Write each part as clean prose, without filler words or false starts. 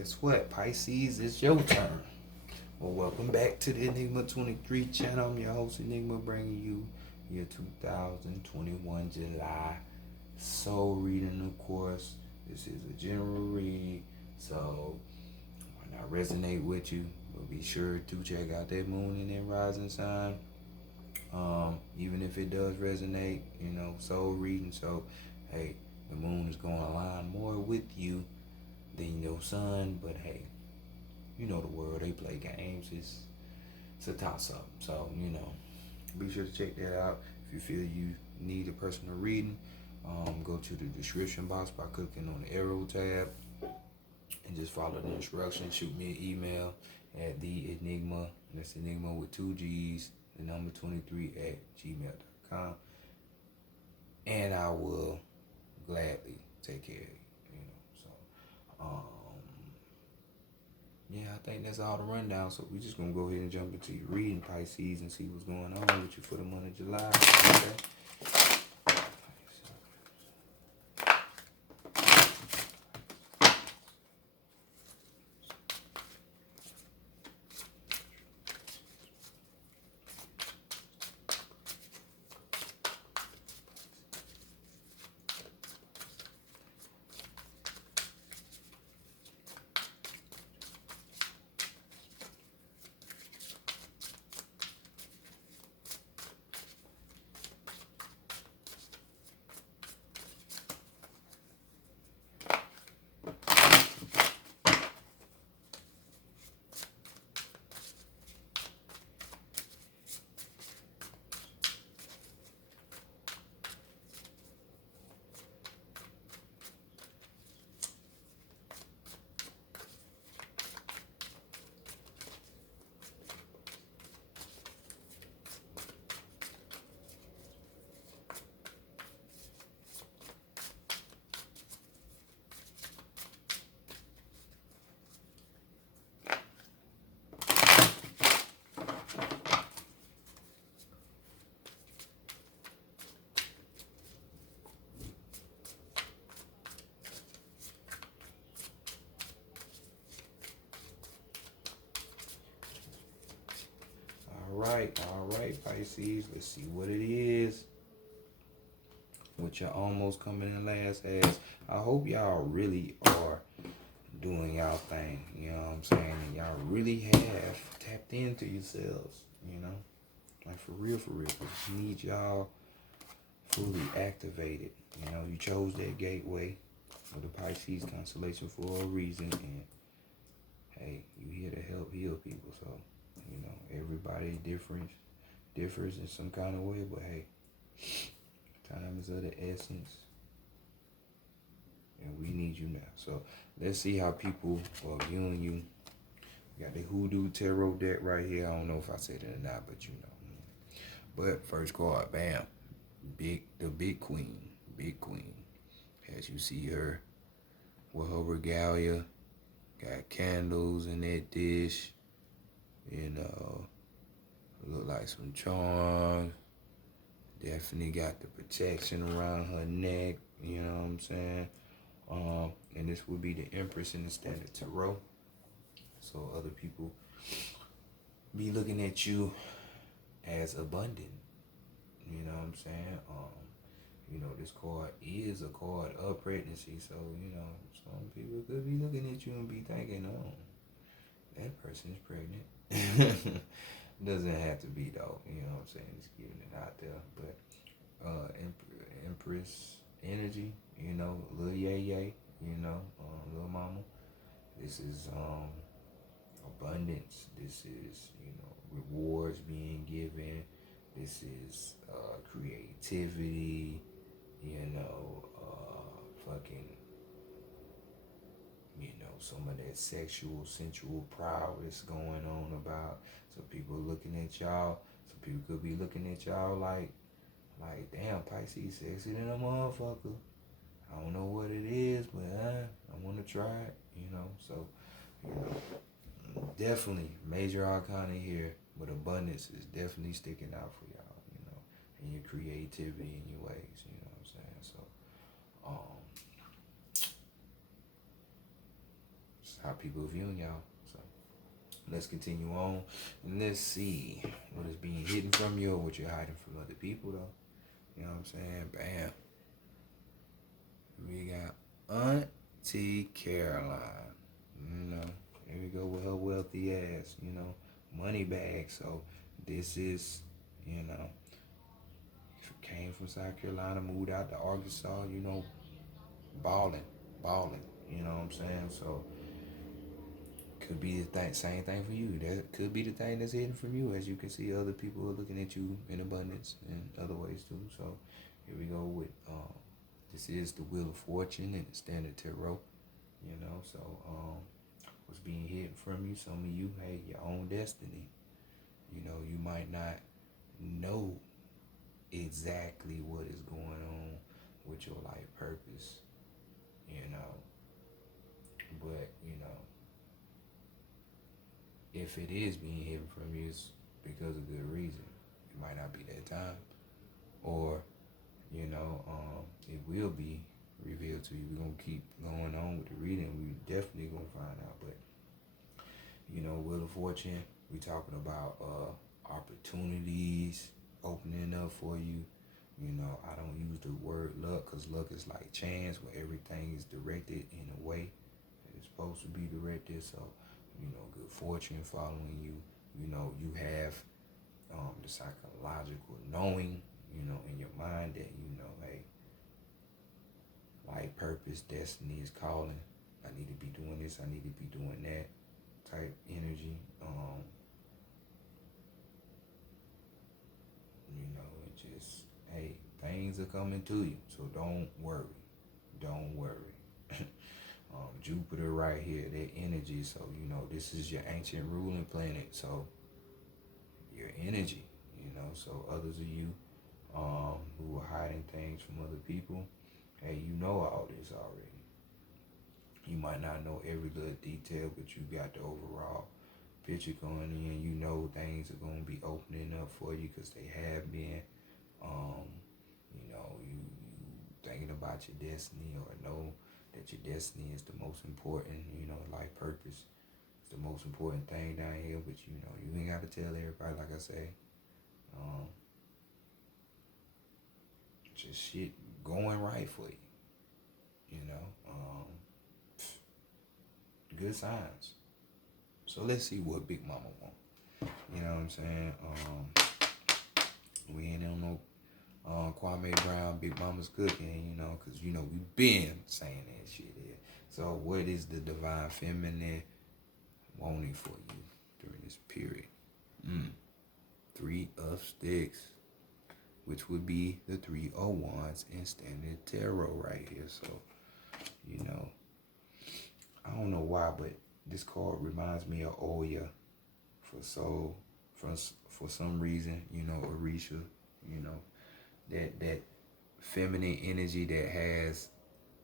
Guess what, Pisces, it's your turn. Well, welcome back to the Enigma 23 channel. I'm your host, Enigma, bringing you your 2021 July soul reading, of course. This is a general read, so when I resonate with you, but be sure to check out that moon and that rising sign. Even if it does resonate, soul reading. So, hey, the moon is going to align more with you than your sun, but hey, you know the world, they play games. It's a toss up. So, be sure to check that out. If you feel you need a personal reading, go to the description box by clicking on the arrow tab and just follow the instructions. Shoot me an email at the Enigma, that's Enigma with 2 G's, the number 23 at gmail.com, and I will gladly take care of you. So, yeah, I think that's all the rundown. So we're just gonna go ahead and jump into your reading, Pisces, and see what's going on with you for the month of July. Okay. All right, Pisces. Let's see what it is. What y'all almost coming in last as. I hope y'all really are doing y'all thing. You know what I'm saying? And y'all really have tapped into yourselves. Like for real, for real. I need y'all fully activated. You chose that gateway of the Pisces constellation for a reason, and hey, you here to help heal people. So, everybody differs in some kind of way, but hey, time is of the essence, and we need you now. So let's see how people are viewing you. We got the Hoodoo Tarot deck right here. I don't know if I said it or not, but But first card, bam, the big queen. As you see her with her regalia, got candles in that dish. Look like some charms. Definitely got the protection around her neck. You know what I'm saying? And this would be the Empress in the Standard Tarot. So other people be looking at you as abundant. You know what I'm saying? This card is a card of pregnancy. So, some people could be looking at you and be thinking, oh, that person's pregnant. Doesn't have to be though, you know what I'm saying? Just giving it out there. But Empress energy, little yay, little mama. This is abundance. This is, rewards being given. This is creativity, fucking some of that sexual, sensual prowess going on about. So people looking at y'all. Some people could be looking at y'all like damn, Pisces sexy than a motherfucker. I don't know what it is, but I want to try it, So, definitely major arcana here, but abundance is definitely sticking out for y'all, and your creativity and your ways, you know what I'm saying? So, It's how people viewing y'all. So let's continue on. And let's see what is being hidden from you or what you're hiding from other people, though. You know what I'm saying? Bam. We got Auntie Caroline. You know, here we go with her wealthy ass, you know, money bag. So this is, you know, came from South Carolina, moved out to Arkansas, you know, balling, you know what I'm saying? So could be the same thing for you. That could be the thing that's hidden from you. As you can see, other people are looking at you in abundance in other ways too. So here we go with this is the Wheel of Fortune and the Standard Tarot. You know, so what's being hidden from you? Some of you, hey, your own destiny. You know, you might not know exactly what is going on with your life purpose. You know, but you know, if it is being hidden from you, it's because of good reason. It might not be that time, or you know, it will be revealed to you. We're gonna keep going on with the reading. We definitely gonna find out. But you know, Wheel of Fortune, we talking about opportunities opening up for you. You know, I don't use the word luck because luck is like chance, where everything is directed in a way that it's supposed to be directed. So, you know, good fortune following you. You know, you have the psychological knowing, you know, in your mind that, you know, hey, life purpose, destiny is calling. I need to be doing this. I need to be doing that type energy. You know, it just, hey, things are coming to you. So don't worry. Don't worry. Jupiter right here, that energy. So, you know, this is your ancient ruling planet. So your energy, you know, so others of you who are hiding things from other people, hey, you know all this already. You might not know every little detail, but you got the overall picture going in. You know things are going to be opening up for you because they have been. You know, you thinking about your destiny, or know that your destiny is the most important, you know, life purpose. It's the most important thing down here, but you know, you ain't got to tell everybody, like I say. Just shit going right for you, you know. Good signs. So let's see what Big Mama want. You know what I'm saying? We ain't on no Kwame Brown, Big Mama's cooking, you know, because, you know, we've been saying that shit here. So what is the divine feminine wanting for you during this period? 3 of Sticks, which would be the 3 of Wands in Standard Tarot right here. So, you know, I don't know why, but this card reminds me of Oya for some reason, you know, Orisha, you know, that feminine energy that has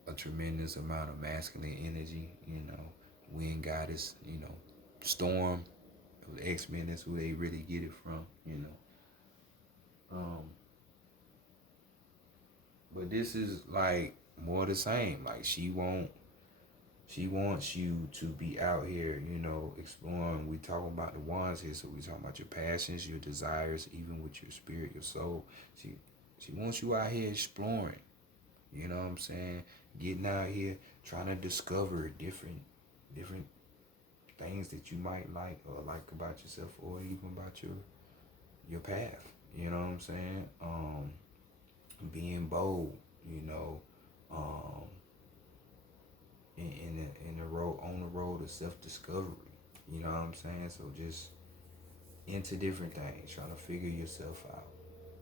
a tremendous amount of masculine energy, you know, wind goddess, you know, Storm, X-Men, that's who they really get it from, you know. But this is like more the same. Like she wants you to be out here, you know, exploring. We talking about the wands here, so we talking about your passions, your desires, even with your spirit, your soul. She wants you out here exploring. You know what I'm saying? Getting out here, trying to discover different things that you might like or like about yourself, or even about your path. You know what I'm saying? Being bold, you know, in the road, on the road of self-discovery. You know what I'm saying? So just into different things, trying to figure yourself out,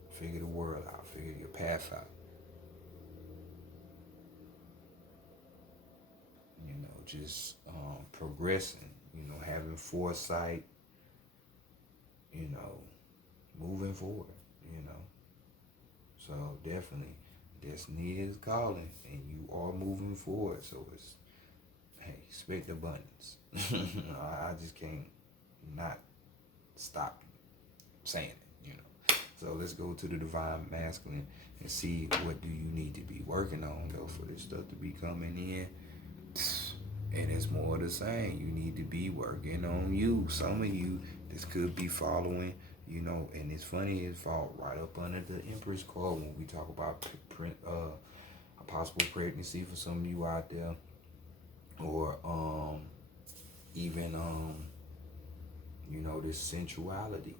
figure the world out, figure your path out. You know, just progressing, you know, having foresight, you know, moving forward, you know. So definitely, destiny is calling, and you are moving forward. So it's, hey, expect abundance. I just can't not stop saying it, you know. So let's go to the divine masculine and see what do you need to be working on, though, for this stuff to be coming in. And it's more the same. You need to be working on you. Some of you, this could be following, and it's funny, it fall right up under the Empress card when we talk about a possible pregnancy for some of you out there, or even this sensuality,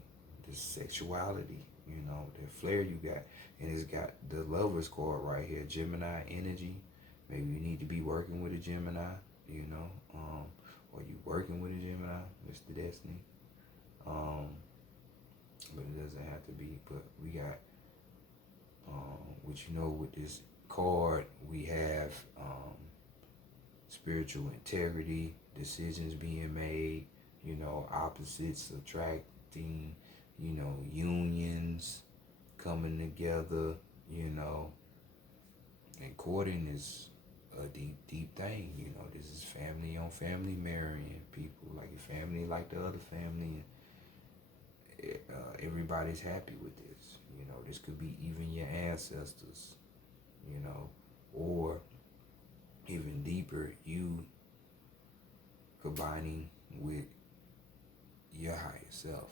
this sexuality, that flair you got. And it's got the Lover's card right here, Gemini energy. Maybe you need to be working with a Gemini, or you working with a Gemini, Mr. Destiny. But it doesn't have to be. But we got, with this card, we have spiritual integrity, decisions being made, opposites attracting, unions coming together, and courting is a deep, deep thing. This is family on family marrying people, like your family, like the other family. Everybody's happy with this. This could be even your ancestors, or even deeper, you combining with your higher self.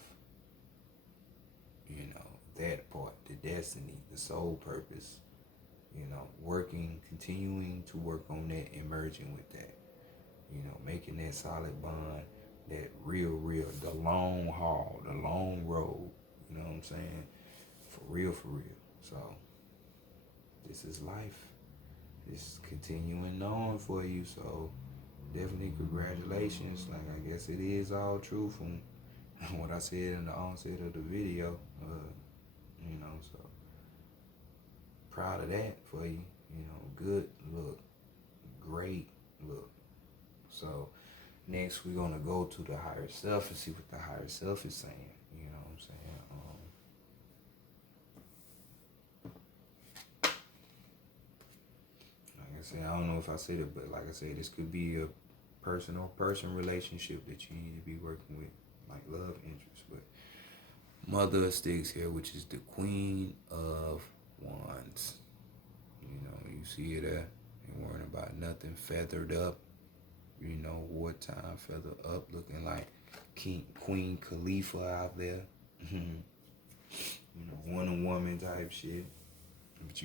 That part, the destiny, the soul purpose, continuing to work on that and merging with that, making that solid bond, that real, the long haul, the long road, you know what I'm saying? For real. So, this is life. It's continuing on for you, so definitely congratulations. Like, I guess it is all true from what I said in the onset of the video, so proud of that for you, good look, great look. So next we're gonna go to the higher self and see what the higher self is saying, you know what I'm saying? Like I said, I don't know if I said it, but like I said, this could be a person relationship that you need to be working with, like love interest. But Mother of Sticks here, which is the Queen of Wands. You see it there. Ain't worrying about nothing. Feathered up. Wartime, feather up, looking like Queen Khalifa out there. Woman type shit. But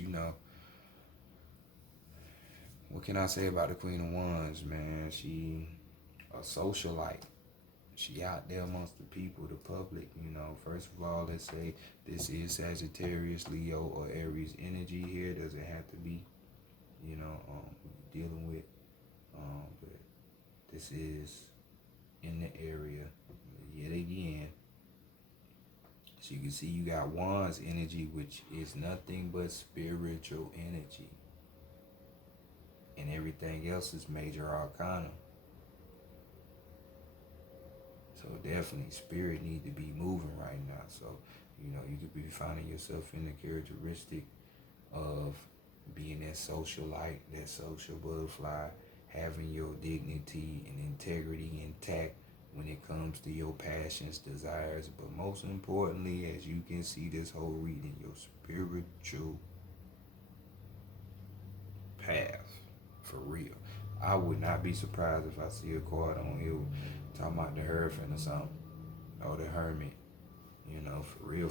what can I say about the Queen of Wands, man? She a socialite. She out there amongst the people, the public, First of all, let's say this is Sagittarius, Leo, or Aries energy here. Doesn't have to be, dealing with. But this is in the area, yet again. So you can see you got Wands energy, which is nothing but spiritual energy. And everything else is major arcana. So definitely spirit need to be moving right now. So, you could be finding yourself in the characteristic of being that socialite, that social butterfly, having your dignity and integrity intact when it comes to your passions, desires, but most importantly, as you can see this whole reading, your spiritual path, for real. I would not be surprised if I see a card on here talking about the Hierophant or something, or the Hermit, for real.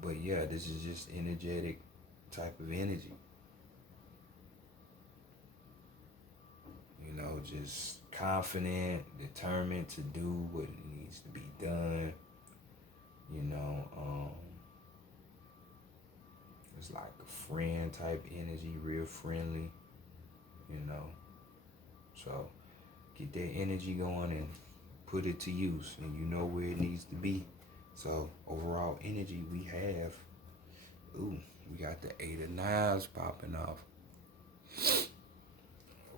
But yeah, this is just energetic type of energy. Just confident, determined to do what needs to be done. It's like a friend type energy, real friendly, So get that energy going and put it to use, and you know where it needs to be. So overall energy we have, we got the 8 of Knives popping off.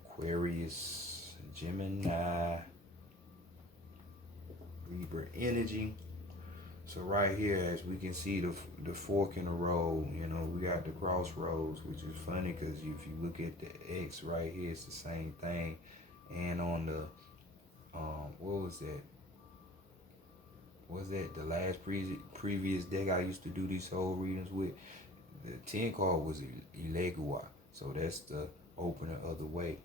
Aquarius, Gemini, Libra energy. So right here, as we can see the fork in the road, we got the crossroads, which is funny because if you look at the X right here, it's the same thing. And on the, what was that? Was that the last previous deck I used to do these soul readings with? The 10 card was Ilegua. So that's the open the other way.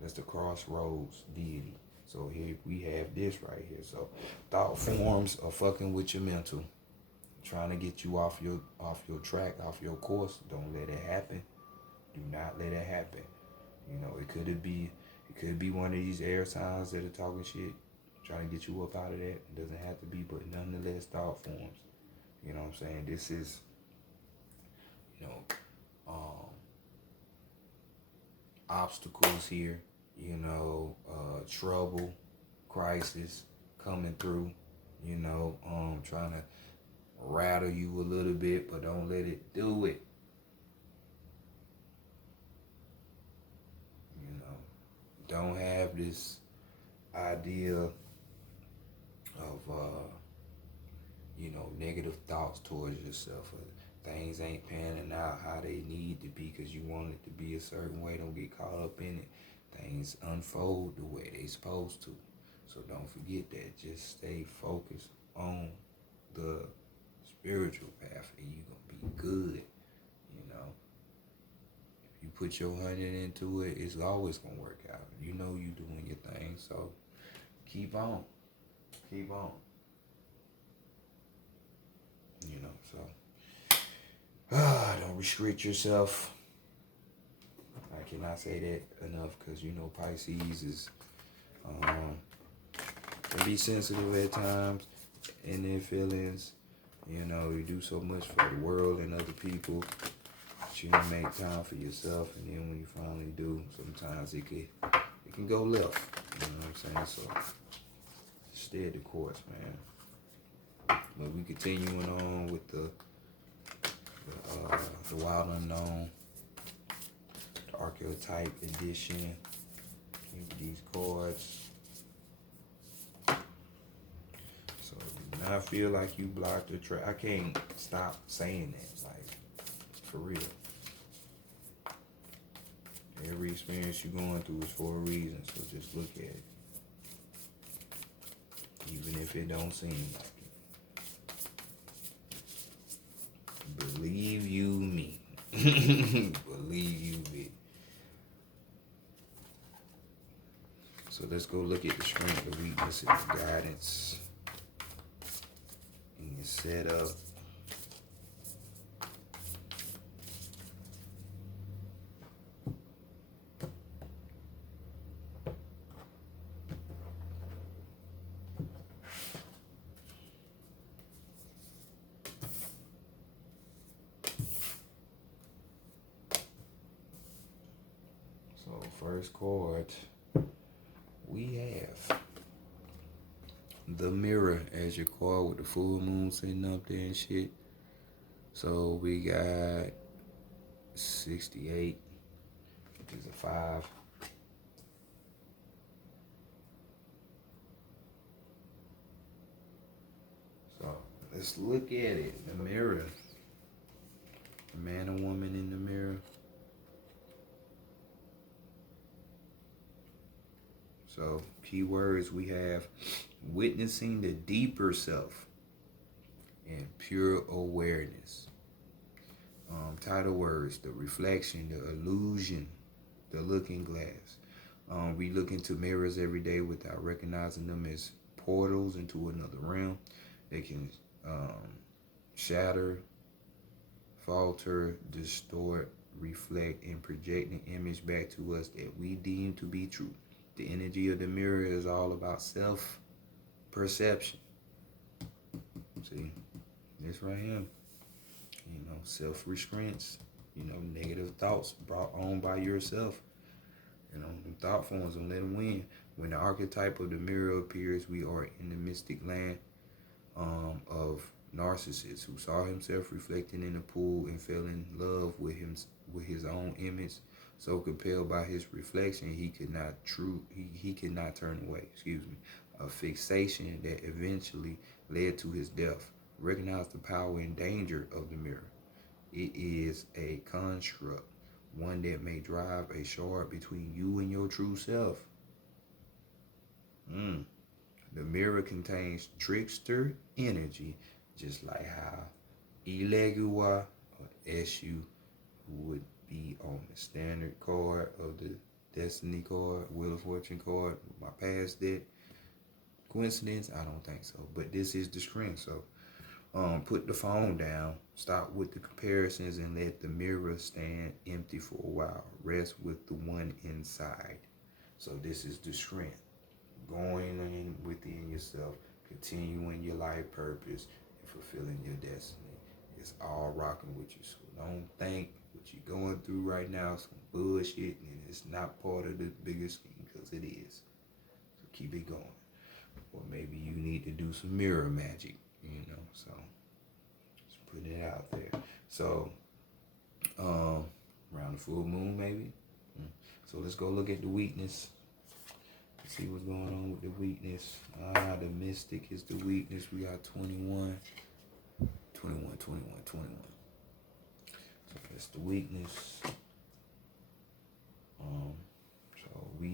That's the crossroads deity. So here we have this right here. So thought forms are fucking with your mental, trying to get you off your track, off your course. Don't let it happen. Do not let it happen. You know, it could be one of these air signs that are talking shit, trying to get you up out of that. It doesn't have to be, but nonetheless, thought forms. You know what I'm saying? This is, you know, obstacles here, you know, trouble, crisis coming through, you know, trying to rattle you a little bit, but don't let it do it. You know, don't have this idea of, you know, negative thoughts towards yourself. Things ain't panning out how they need to be because you want it to be a certain way. Don't get caught up in it. Things unfold the way they supposed to. So don't forget that. Just stay focused on the spiritual path and you're going to be good. You know, if you put your 100 into it, it's always going to work out. You know you doing your thing. So keep on. Keep on. You know, so don't restrict yourself. I cannot say that enough because you know Pisces is can be sensitive at times in their feelings. You know, you do so much for the world and other people, but you don't make time for yourself. And then when you finally do, sometimes it can go left. You know what I'm saying? So stay the course, man. But we continuing on with the Wild Unknown, the Archetype Edition. Keep these cards. So do not feel like you blocked the track. I can't stop saying that, like, for real. Every experience you're going through is for a reason, so just look at it. Even if it don't seem like it. Believe you me. Believe you me. So let's go look at the strength, the weakness, and the guidance in your setup. So first card we have the Mirror as your card with the full moon sitting up there and shit. So we got 68, which is a 5. So let's look at it. The mirror. A man or woman in the mirror. So keywords we have witnessing the deeper self and pure awareness. Title words, the reflection, the illusion, the looking glass. We look into mirrors every day without recognizing them as portals into another realm. They can shatter, falter, distort, reflect, and project an image back to us that we deem to be true. The energy of the mirror is all about self-perception. See, this right here, you know, self-restraints, you know, negative thoughts brought on by yourself. You know, thought forms, don't let them win. When the archetype of the mirror appears, we are in the mystic land of Narcissus, who saw himself reflecting in a pool and fell in love with his own image. So compelled by his reflection, he could not turn away. A fixation that eventually led to his death. Recognize the power and danger of the mirror. It is a construct, one that may drive a shard between you and your true self. The mirror contains trickster energy, just like how Ilegua or Eshu would be on the standard card of the Destiny card, Wheel of Fortune card, my past deck. Coincidence? I don't think so. But this is the strength. So put the phone down, stop with the comparisons, and let the mirror stand empty for a while. Rest with the one inside. So this is the strength. Going in within yourself, continuing your life purpose, and fulfilling your destiny. It's all rocking with you. So don't think what you're going through right now is some bullshit and it's not part of the bigger scheme, because it is. So keep it going. Or maybe you need to do some mirror magic, so just putting it out there. So around the full moon maybe. So let's go look at the weakness. See what's going on with the weakness. The mystic is the weakness. We got 21. So that's the weakness. So we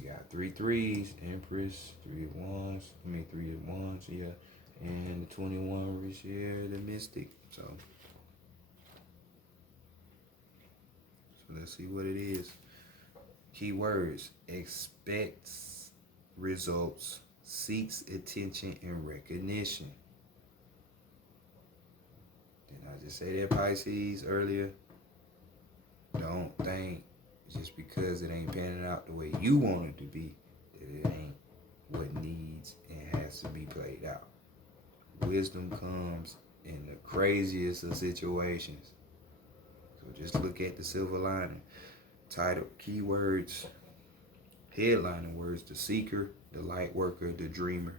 got 3 threes, Empress, 3 of wands, 3 of wands, yeah. And the 21 is here, the mystic. So let's see what it is. Keywords: expects results, seeks attention and recognition. Didn't I just say that, Pisces, earlier? Don't think just because it ain't panning out the way you want it to be, that it ain't what needs and has to be played out. Wisdom comes in the craziest of situations. So just look at the silver lining. Title, keywords, headlining words: the seeker, the light worker, the dreamer.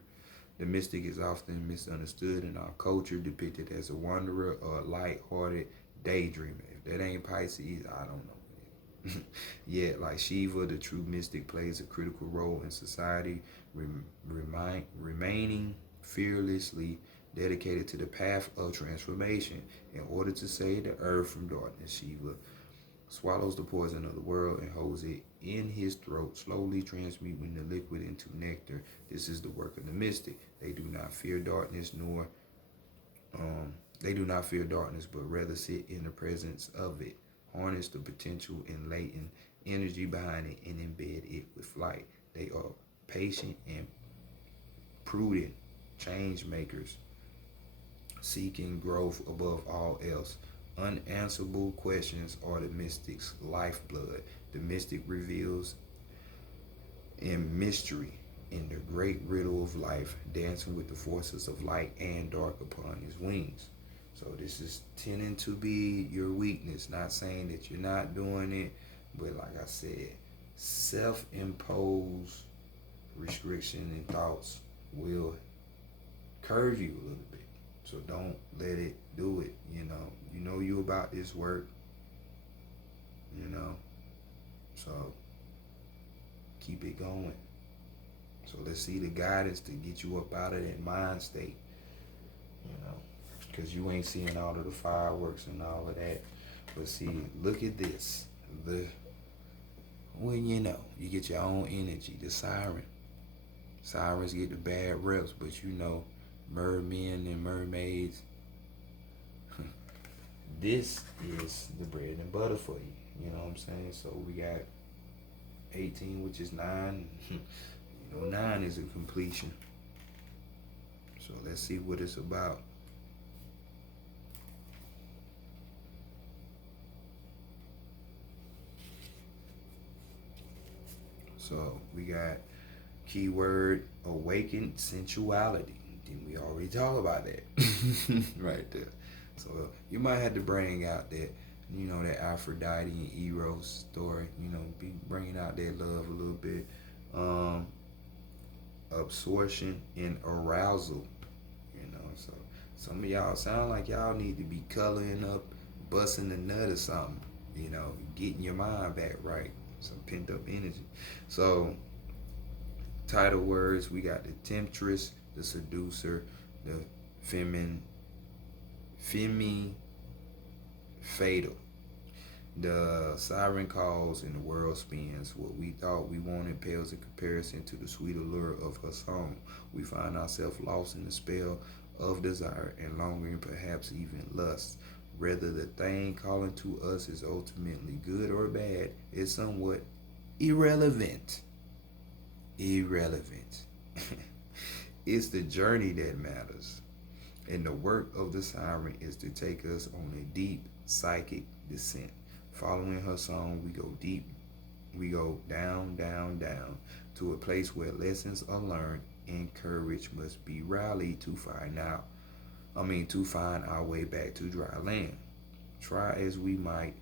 The mystic is often misunderstood in our culture, depicted as a wanderer or a light-hearted daydreamer. If that ain't Pisces, I don't know. Yet, like Shiva, the true mystic plays a critical role in society, remaining fearlessly dedicated to the path of transformation in order to save the earth from darkness. Shiva swallows the poison of the world and holds it in his throat, slowly transmuting the liquid into nectar. This is the work of the mystic. They do not fear darkness, but rather sit in the presence of it, harness the potential and latent energy behind it, and embed it with light. They are patient and prudent change makers, seeking growth above all else. Unanswerable questions are the mystic's lifeblood. The mystic reveals in mystery in the great riddle of life, dancing with the forces of light and dark upon his wings. So this is tending to be your weakness. Not saying that you're not doing it, but like I said, self-imposed restriction and thoughts will curve you a little bit. So don't let it do it. You know you about this work. So keep it going. So let's see the guidance to get you up out of that mind state. Because you ain't seeing all of the fireworks and all of that. But see, look at this. When you get your own energy, the siren. Sirens get the bad reps, but mermen and mermaids, this is the bread and butter for you. You know what I'm saying? So we got 18, which is 9. 9 is a completion. So let's see what it's about. So we got keyword awakened sensuality. Didn't we already talk about that? Right there. So you might have to bring out that, that Aphrodite and Eros story. Be bringing out that love a little bit. Absorption and arousal. So some of y'all sound like y'all need to be coloring up, busting a nut or something. Getting your mind back right. Some pent up energy. So title words, we got the temptress, the seducer, the femme fatal. The siren calls and the world spins. What we thought we wanted pales in comparison to the sweet allure of her song. We find ourselves lost in the spell of desire and longing, perhaps even lust. Whether the thing calling to us is ultimately good or bad is somewhat irrelevant. Irrelevant. It's the journey that matters. And the work of the siren is to take us on a deep psychic descent. Following her song, we go deep. We go down, down, down to a place where lessons are learned and courage must be rallied to find our way back to dry land. Try as we might,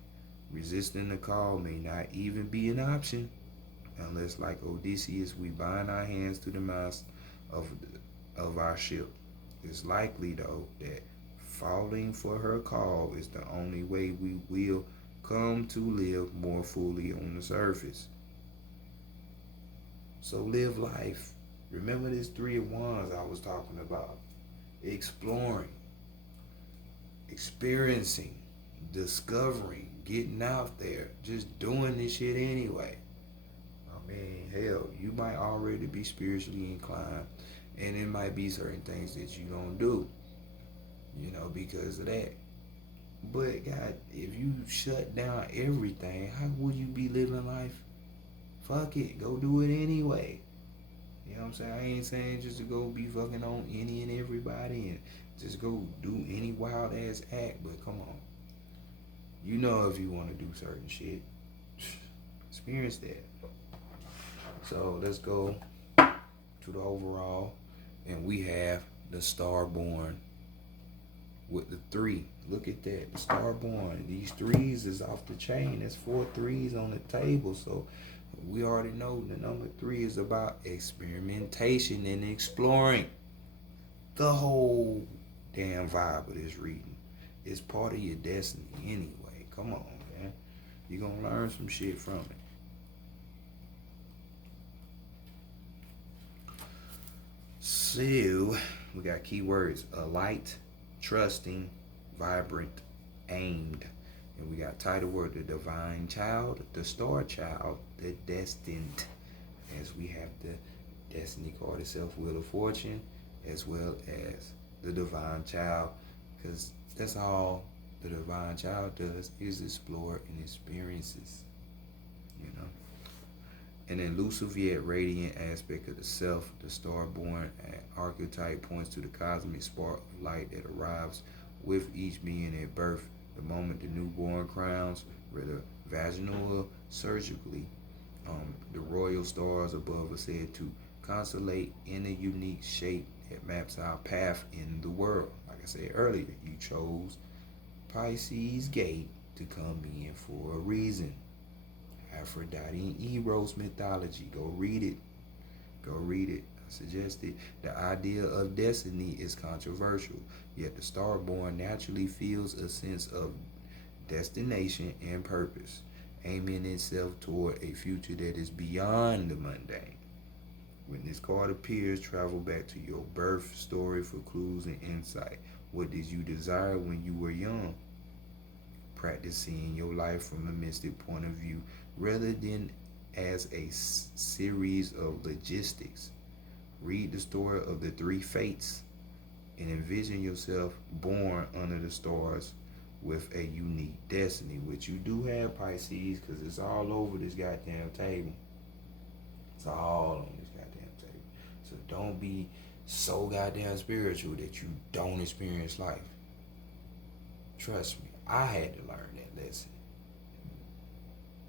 resisting the call may not even be an option unless, like Odysseus, we bind our hands to the mast of our ship. It's likely, though, that falling for her call is the only way we will come to live more fully on the surface. So live life. Remember this 3 of Wands I was talking about. Exploring, experiencing, discovering, getting out there, just doing this shit anyway. I mean, hell, you might already be spiritually inclined, and it might be certain things that you don't do, because of that. But God, if you shut down everything, how would you be living life? Fuck it, go do it anyway. You know what I'm saying? I ain't saying just to go be fucking on any and everybody and just go do any wild ass act, but come on. You know if you want to do certain shit, experience that. So let's go to the overall, and we have the Starborn with the 3. Look at that, the Starborn. These 3s is off the chain. There's 4 3s on the table, so we already know the number 3 is about experimentation and exploring. The whole damn vibe of this reading is part of your destiny anyway. Come on, man. You're gonna learn some shit from it. So we got keywords: alight, trusting, vibrant, aimed. And we got title word: the divine child, the star child, the destined. As we have the destiny card itself, wheel of fortune, as well as the divine child, because that's all the divine child does is explore and experiences, An elusive yet radiant aspect of the self, the star-born archetype points to the cosmic spark of light that arrives with each being at birth. The moment the newborn crowns, whether vaginal or surgically, the royal stars above are said to constellate in a unique shape that maps our path in the world. Like I said earlier, you chose Pisces gate to come in for a reason. Aphrodite and Eros mythology. Go read it. Go read it. I suggest it. The idea of destiny is controversial, yet the starborn naturally feels a sense of destination and purpose, aiming itself toward a future that is beyond the mundane. When this card appears, travel back to your birth story for clues and insight. What did you desire when you were young? Practice seeing your life from a mystic point of view rather than as a series of logistics. Read the story of the 3 fates and envision yourself born under the stars with a unique destiny, which you do have, Pisces, because it's all over this goddamn table. It's all on this goddamn table. So don't be so goddamn spiritual that you don't experience life. Trust me, I had to learn that lesson.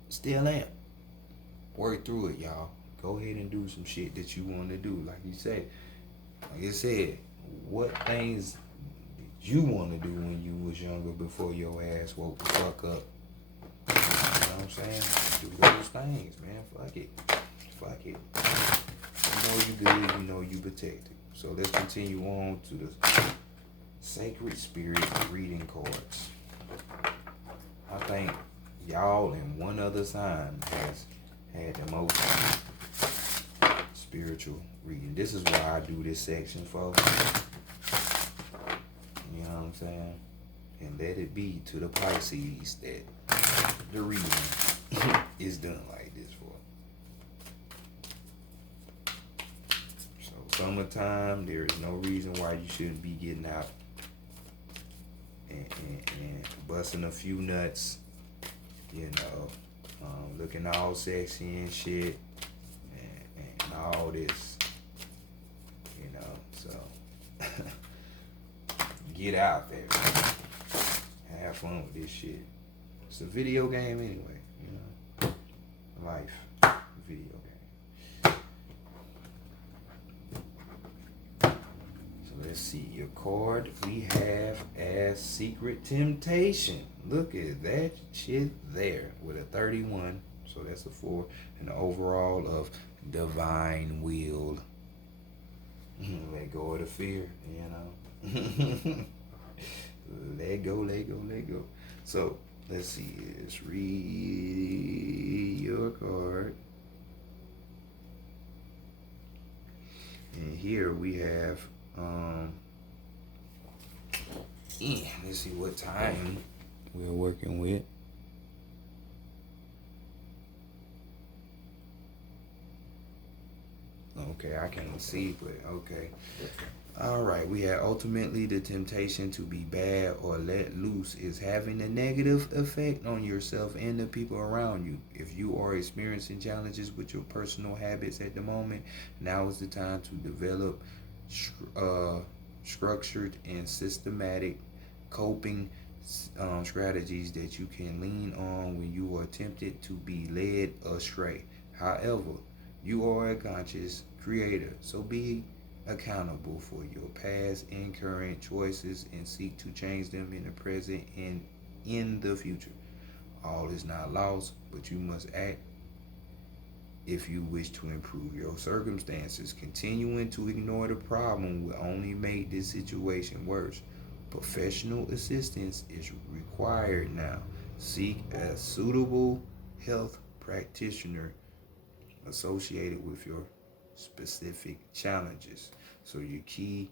Still am. Work through it, y'all. Go ahead and do some shit that you want to do. Like I said, what things did you want to do when you was younger before your ass woke the fuck up? You know what I'm saying? Do those things, man. Fuck it. Fuck it. You know you good, you know you protected. So let's continue on to the Sacred Spirit reading cards. I think y'all and one other sign has had the most spiritual reading. This is why I do this section, folks. You know what I'm saying? And let it be to the Pisces that the reading is done like this for. So summertime, there is no reason why you shouldn't be getting out and busting a few nuts, you know, looking all sexy and shit, and all this, you know. So get out there, man. Have fun with this shit. It's a video game anyway, you know. Life, video game. So let's see. Your card we have as Secret Temptation. Look at that shit there with a 31. So that's a 4. And the overall of Divine Will. Let go of the fear, you know. Let go, let go, let go. So let's see. Let's read your card. And here we have let's see what time we're working with. Okay, I can't see, but okay. All right, we have ultimately the temptation to be bad or let loose is having a negative effect on yourself and the people around you. If you are experiencing challenges with your personal habits at the moment, now is the time to develop structured and systematic coping strategies that you can lean on when you are tempted to be led astray. However, you are a conscious creator, so be accountable for your past and current choices and seek to change them in the present and in the future. All is not lost, but you must act if you wish to improve your circumstances. Continuing to ignore the problem will only make this situation worse. Professional assistance is required now. Seek a suitable health practitioner associated with your specific challenges. So your key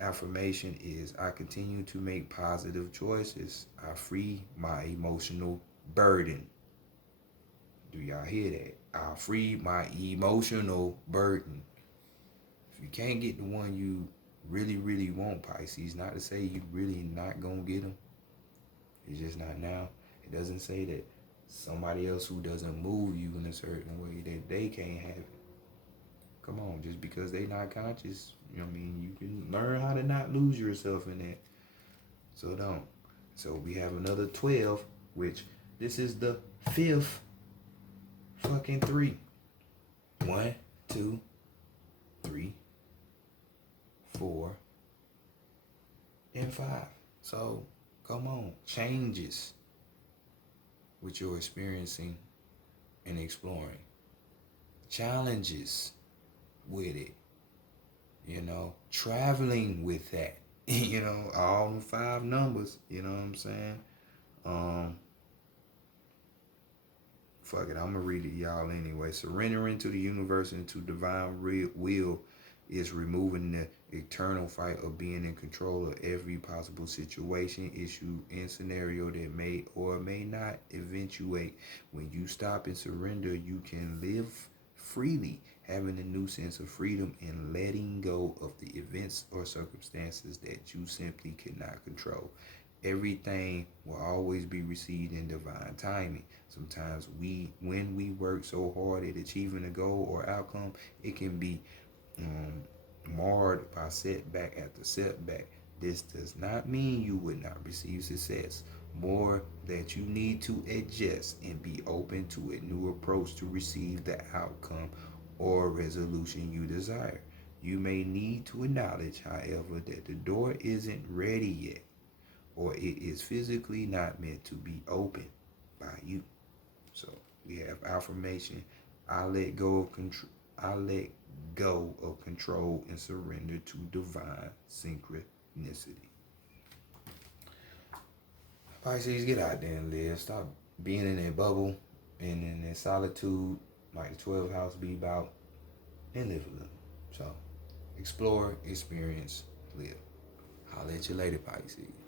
affirmation is, I continue to make positive choices. I free my emotional burden. Do y'all hear that? I free my emotional burden. If you can't get the one you really, really want, Pisces, not to say you really not gonna get them. It's just not now. It doesn't say that somebody else who doesn't move you in a certain way that they can't have it. Come on, just because they not conscious, you know what I mean? You can learn how to not lose yourself in that. So don't. So we have another 12, which this is the 5th fucking 3. 1, 2, 3, 4, and 5. So come on, changes which you're experiencing and exploring. Challenges with it, you know, traveling with that, you know, all the 5 numbers, you know what I'm saying? Fuck it, I'm gonna read it y'all anyway. Surrendering to the universe and to divine will is removing the eternal fight of being in control of every possible situation, issue, and scenario that may or may not eventuate. When you stop and surrender, you can live freely, having a new sense of freedom and letting go of the events or circumstances that you simply cannot control. Everything will always be received in divine timing. Sometimes when we work so hard at achieving a goal or outcome, it can be marred by setback after setback. This does not mean you would not receive success, more that you need to adjust and be open to a new approach to receive the outcome or resolution you desire. You may need to acknowledge, however, that the door isn't ready yet, or it is physically not meant to be opened by you. So we have affirmation, I let go of control. I let go of control and surrender to divine synchronicity. Pisces, get out there and live. Stop being in that bubble and in that solitude, like the 12th house be about, and live a little. So explore, experience, live. Holla at you later, Pisces.